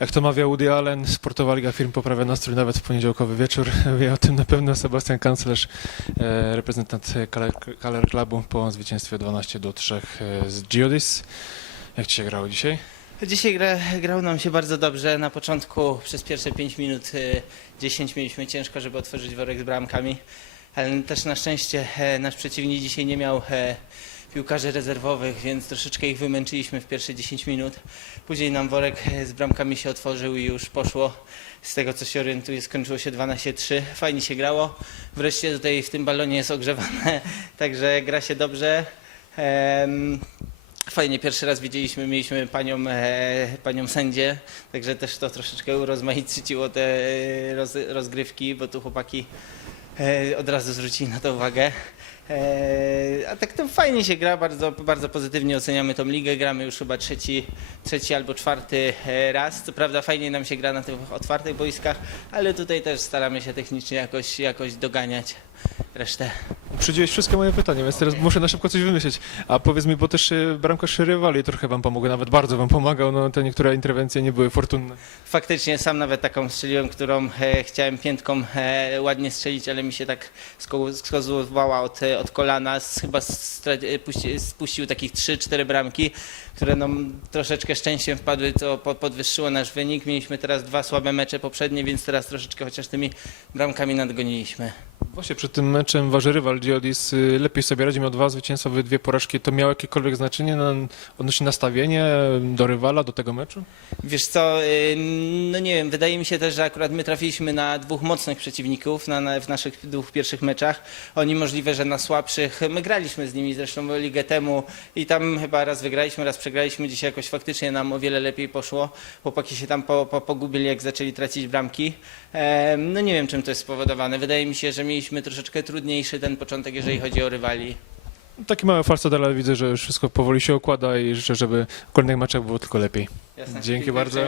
Jak to mawia Woody Allen, sportowa liga firm poprawia nastrój nawet w poniedziałkowy wieczór. Wie o tym na pewno Sebastian Kanclerz, e, reprezentant Color Clubu po zwycięstwie 12 do 3 e, z Geodis. Jak ci się grało dzisiaj? Dzisiaj gra, grało nam się bardzo dobrze. Na początku przez pierwsze 5 minut, y, 10 mieliśmy ciężko, żeby otworzyć worek z bramkami, ale też na szczęście e, nasz przeciwnik dzisiaj nie miał e, piłkarzy rezerwowych, więc troszeczkę ich wymęczyliśmy w pierwsze 10 minut. Później nam worek e, z bramkami się otworzył i już poszło. Z tego co się orientuję, skończyło się 12-3. Fajnie się grało. Wreszcie tutaj w tym balonie jest ogrzewane, także gra się dobrze. Fajnie, pierwszy raz widzieliśmy, mieliśmy panią, e, panią sędzię, także też to troszeczkę urozmaiciło te e, roz, rozgrywki, bo tu chłopaki od razu zwrócili na to uwagę. A tak to fajnie się gra, bardzo, bardzo pozytywnie oceniamy tą ligę, gramy już chyba trzeci, trzeci albo czwarty e, raz. Co prawda fajnie nam się gra na tych otwartych boiskach, ale tutaj też staramy się technicznie jakoś, jakoś doganiać resztę. Uprzedziłeś wszystkie moje pytania, więc teraz muszę na szybko coś wymyślić. A powiedz mi, bo też e, bramkarz rywali trochę wam pomógł, nawet bardzo wam pomagał, no te niektóre interwencje nie były fortunne. Faktycznie sam nawet taką strzeliłem, którą e, chciałem piętką e, ładnie strzelić, ale mi się tak sko- skozłowała od, e, od kolana. S- Chyba stra- e, puści- spuścił takich 3-4 bramki, które nam troszeczkę szczęściem wpadły, to po- podwyższyło nasz wynik. Mieliśmy teraz dwa słabe mecze poprzednie, więc teraz troszeczkę chociaż tymi bramkami nadgoniliśmy. Właśnie przed tym meczem wasz rywal Geodis y, lepiej sobie radzi, miał dwa zwycięstwa, wy dwie porażki. To miało jakiekolwiek znaczenie na, odnośnie nastawienie do rywala, do tego meczu? Wiesz co, y, no nie wiem, wydaje mi się też, że akurat my trafiliśmy na dwóch mocnych przeciwników na, na, w naszych dwóch pierwszych meczach. Oni możliwe, że na słabszych, my graliśmy z nimi zresztą ligę temu i tam chyba raz wygraliśmy, raz przegraliśmy. Dzisiaj jakoś faktycznie nam o wiele lepiej poszło. Chłopaki się tam po, po, pogubili, jak zaczęli tracić bramki. Em, no nie wiem, czym to jest spowodowane. Wydaje mi się, że mieliśmy troszeczkę trudniejszy ten początek, jeżeli chodzi o rywali. Taki mały falsodel, ale widzę, że już wszystko powoli się układa i życzę, żeby w kolejnych meczach było tylko lepiej. Jasne. Dzięki Dziękuję bardzo.